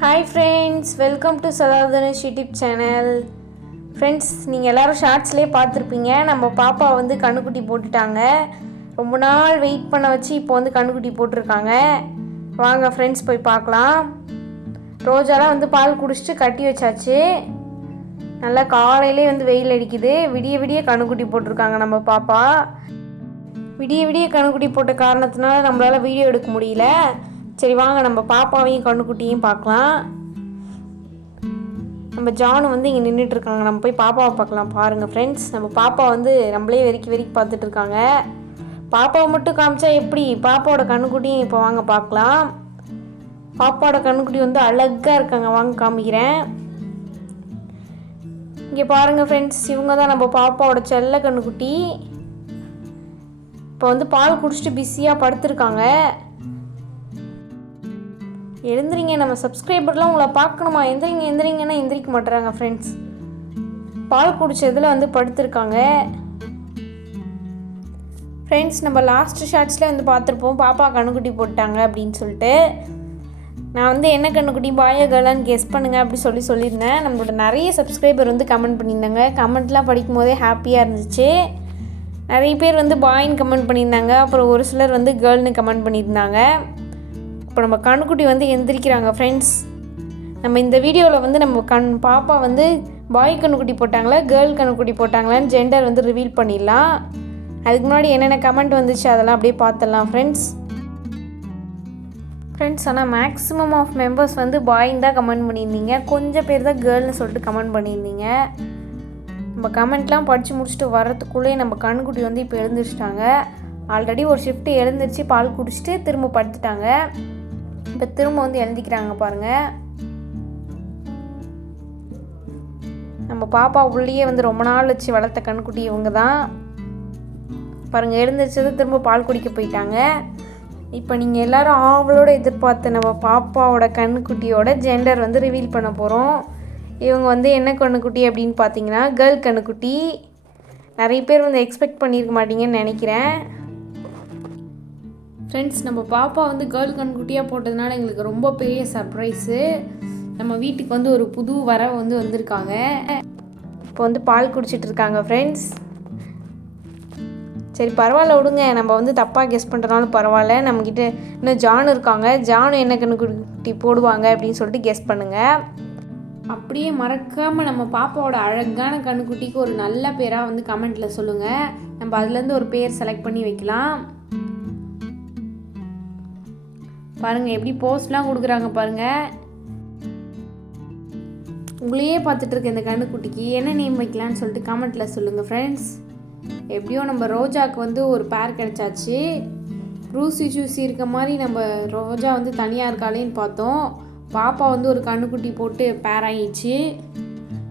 Hi friends welcome to Sadhadhanush YouTube channel friends நீங்கள் எல்லோரும் ஷார்ட்ஸ்லேயே பார்த்துருப்பீங்க. நம்ம பாப்பா வந்து கண்ணுக்குட்டி போட்டுட்டாங்க. ரொம்ப நாள் வெயிட் பண்ண வச்சு இப்போ வந்து கண்ணுக்குட்டி போட்டிருக்காங்க. வாங்க ஃப்ரெண்ட்ஸ் போய் பார்க்கலாம். ரோஜாலாம் வந்து பால் குடிச்சிட்டு கட்டி வச்சாச்சு. நல்லா காலையிலே வந்து வெயில் அடிக்குது. விடிய விடிய கண்ணுக்குட்டி போட்டிருக்காங்க நம்ம பாப்பா. விடிய விடிய கண்ணுக்குட்டி போட்ட காரணத்தினால நம்மளால் வீடியோ எடுக்க முடியல. சரி வாங்க நம்ம பாப்பாவையும் கண்ணுக்குட்டியும் பார்க்கலாம். நம்ம ஜானு வந்து இங்கே நின்றுட்டு இருக்காங்க நம்ம போய் பாப்பாவை பார்க்கலாம். பாருங்கள் ஃப்ரெண்ட்ஸ் நம்ம பாப்பா வந்து நம்மளே வெறிக்கி வெறிக்கி பார்த்துட்டு இருக்காங்க பாப்பாவை மட்டும் காமிச்சா எப்படி? பாப்பாவோட கண்ணுக்குட்டியும் இப்போ வாங்க பார்க்கலாம். பாப்பாவோட கண்ணுக்குட்டி வந்து அழகாக இருக்காங்க. வாங்க காமிக்கிறேன். இங்கே பாருங்கள் ஃப்ரெண்ட்ஸ் இவங்க தான் நம்ம பாப்பாவோட செல்ல கண்ணுக்குட்டி. இப்போ வந்து பால் குடிச்சிட்டு பிஸியாக படுத்துருக்காங்க. எழுந்திரிங்க நம்ம சப்ஸ்கிரைபர்லாம் உங்களை பார்க்கணுமா? எந்திரிங்க எந்திரிங்கன்னா எந்திரிக்க மாட்டுறாங்க ஃப்ரெண்ட்ஸ் பால் குடித்ததில் வந்து படுத்திருக்காங்க. ஃப்ரெண்ட்ஸ் நம்ம லாஸ்ட் ஷார்ட்ஸில் வந்து பார்த்துருப்போம். பாப்பா கண்ணுக்குட்டி போட்டாங்க அப்படின்னு சொல்லிட்டு. நான் வந்து என்ன கண்ணுக்குட்டி பாய கேர்ளான்னு கெஸ் பண்ணுங்க அப்படி சொல்லி சொல்லியிருந்தேன். நம்மளோட நிறைய சப்ஸ்கிரைபர் வந்து கமெண்ட் பண்ணியிருந்தாங்க. கமெண்ட்லாம் படிக்கும் போதே ஹாப்பியாக இருந்துச்சு. நிறைய பேர் வந்து பாயின்னு கமெண்ட் பண்ணியிருந்தாங்க. அப்புறம் ஒரு சிலர் வந்து கேர்ள்னு கமெண்ட் பண்ணியிருந்தாங்க. இப்போ நம்ம கண்ணுக்குட்டி வந்து எந்திரிக்கிறாங்க ஃப்ரெண்ட்ஸ் நம்ம இந்த வீடியோவில் வந்து நம்ம கண் பாப்பா வந்து பாய் கண்ணுக்குட்டி போட்டாங்களா கேர்ள் கண்ணுக்குட்டி போட்டாங்களான்னு ஜெண்டர் வந்து ரிவீல் பண்ணிடலாம். அதுக்கு முன்னாடி என்னென்ன கமெண்ட் வந்துச்சு அதெல்லாம் அப்படியே பார்த்துடலாம் ஃப்ரெண்ட்ஸ் ஃப்ரெண்ட்ஸ் ஆனால் மேக்ஸிமம் ஆஃப் மெம்பர்ஸ் வந்து பாயின்னு தான் கமெண்ட் பண்ணியிருந்தீங்க. கொஞ்சம் பேர் தான் கேர்ள்னு சொல்லிட்டு கமெண்ட் பண்ணியிருந்தீங்க. நம்ம கமெண்ட்லாம் படித்து முடிச்சுட்டு வர்றதுக்குள்ளே நம்ம கண்குட்டி வந்து இப்போ எழுந்திரிச்சிட்டாங்க. ஆல்ரெடி ஒரு ஷிஃப்ட் எழுந்திரிச்சு பால் குடிச்சிட்டு திரும்ப படுத்துட்டாங்க. இப்போ திரும்ப வந்து எழுதிக்கிறாங்க பாருங்கள் நம்ம பாப்பா உள்ளேயே வந்து ரொம்ப நாள் வச்சு வளர்த்த கண்குட்டி இவங்க தான் பாருங்கள் எழுந்திரிச்சது திரும்ப பால் குடிக்க போயிட்டாங்க. இப்போ நீங்கள் எல்லாரும் ஆவலோட எதிர்பார்த்த நம்ம பாப்பாவோட கண்ணுக்குட்டியோட ஜெண்டர் வந்து ரிவீல் பண்ண போகிறோம் இவங்க வந்து என்ன கண்ணுக்குட்டி அப்படின்னு பார்த்தீங்கன்னா கேர்ள் கண்ணுக்குட்டி. நிறைய பேர் வந்து எக்ஸ்பெக்ட் பண்ணியிருக்க மாட்டீங்கன்னு நினைக்கிறேன். ஃப்ரெண்ட்ஸ் நம்ம பாப்பா வந்து கேர்ள் கண்குட்டியாக போட்டதுனால எங்களுக்கு ரொம்ப பெரிய சர்ப்ரைஸு நம்ம வீட்டுக்கு வந்து ஒரு புது வரவு வந்து வந்திருக்காங்க. இப்போ வந்து பால் குடிச்சிட்டு இருக்காங்க ஃப்ரெண்ட்ஸ் சரி பரவாயில்ல விடுங்க. நம்ம வந்து தப்பாக கெஸ் பண்ணுறனாலும் பரவாயில்ல. நம்மக்கிட்ட இன்னும் ஜான் இருக்காங்க. ஜானும் என்ன கண்ணுக்குட்டி போடுவாங்க அப்படின்னு சொல்லிட்டு கெஸ் பண்ணுங்கள் அப்படியே மறக்காமல் நம்ம பாப்பாவோட அழகான கண்ணுக்குட்டிக்கு ஒரு நல்ல பேராக வந்து கமெண்ட்டில் சொல்லுங்கள் நம்ம அதுலேருந்து ஒரு பேர் செலக்ட் பண்ணி வைக்கலாம். பாருங்கள் எப்படி போஸ்ட்லாம் கொடுக்குறாங்க பாருங்கள் உங்களையே பார்த்துட்டு இருக்க இந்த கண்ணுக்குட்டிக்கு என்ன நேம் வைக்கலான்னு சொல்லிட்டு கமெண்ட்டில் சொல்லுங்கள் ஃப்ரெண்ட்ஸ் எப்படியோ நம்ம ரோஜாவுக்கு வந்து ஒரு பேர் கிடச்சாச்சு. ரூசி சூசி இருக்க மாதிரி நம்ம ரோஜா வந்து தனியாக இருக்காளேன்னு பார்த்தோம். பாப்பா வந்து ஒரு கண்ணுக்குட்டி போட்டு பேர் ஆகிடுச்சு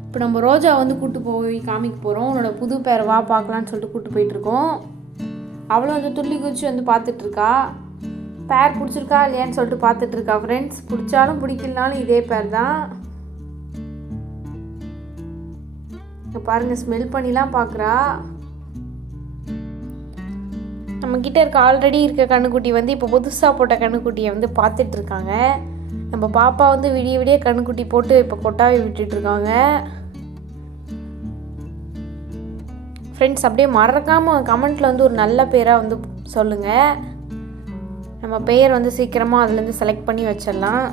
இப்போ நம்ம ரோஜா வந்து கூட்டு போய் காமிக்க போகிறோம் உன்னோட புது பேர் வா பார்க்கலான்னு சொல்லிட்டு கூப்பிட்டு போயிட்டுருக்கோம் அவளும் வந்து துள்ளி குதிச்சு வந்து பார்த்துட்ருக்கா பேர் பிடிச்சிருக்கா இல்லையான்னு சொல்லிட்டு பார்த்துட்டு இருக்கா ஃப்ரெண்ட்ஸ் பிடிச்சாலும் பிடிக்கலனாலும் இதே பேர் தான். இங்க பாருங்க ஸ்மெல் பண்ணிலாம் பார்க்குறா. நம்மக்கிட்ட இருக்க ஆல்ரெடி இருக்க கண்ணுக்குட்டி வந்து இப்போ புதுசாக போட்ட கண்ணுக்குட்டியை வந்து பார்த்துட்டு இருக்காங்க. நம்ம பாப்பா வந்து விடிய விடிய கண்ணுக்குட்டி போட்டு இப்போ கொட்டாவி விட்டுட்டு இருக்காங்க. ஃப்ரெண்ட்ஸ் அப்படியே மறக்காமல் கமெண்ட்டில் வந்து ஒரு நல்ல பேராக வந்து சொல்லுங்கள் நம்ம பெயர் வந்து சீக்கிரமாக அதுலேருந்து செலக்ட் பண்ணி வச்சிடலாம்.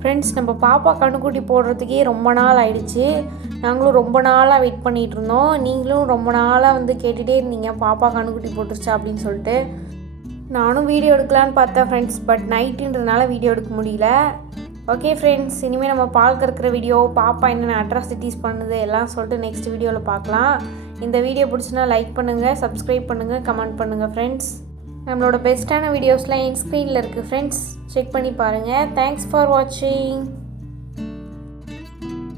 ஃப்ரெண்ட்ஸ் நம்ம பாப்பா கண்ணுக்குட்டி போடுறதுக்கே ரொம்ப நாள் ஆயிடுச்சு. நாங்களும் ரொம்ப நாளாக வெயிட் பண்ணிகிட்டு இருந்தோம். நீங்களும் ரொம்ப நாளாக வந்து கேட்டுகிட்டே இருந்தீங்க. பாப்பா கண்ணுக்குட்டி போட்டுருச்சா அப்படின்னு சொல்லிட்டு. நானும் வீடியோ எடுக்கலான்னு பார்த்தேன் ஃப்ரெண்ட்ஸ் பட் நைட்டுன்றதுனால வீடியோ எடுக்க முடியல. ஓகே ஃப்ரெண்ட்ஸ் இனிமேல் நம்ம பால் கறக்கிற வீடியோ பாப்பா என்னென்ன அட்ராசிட்டிஸ் பண்ணுது எல்லாம் சொல்லிட்டு நெக்ஸ்ட் வீடியோவில் பார்க்கலாம். இந்த வீடியோ பிடிச்சினா லைக் பண்ணுங்கள் சப்ஸ்கிரைப் பண்ணுங்கள் கமெண்ட் பண்ணுங்கள் ஃப்ரெண்ட்ஸ் நம்மளோட பெஸ்ட்டான வீடியோஸ்லாம் என் ஸ்க்ரீனில் இருக்குது ஃப்ரெண்ட்ஸ் செக் பண்ணி பாருங்கள் தேங்க்ஸ் ஃபார் வாட்சிங்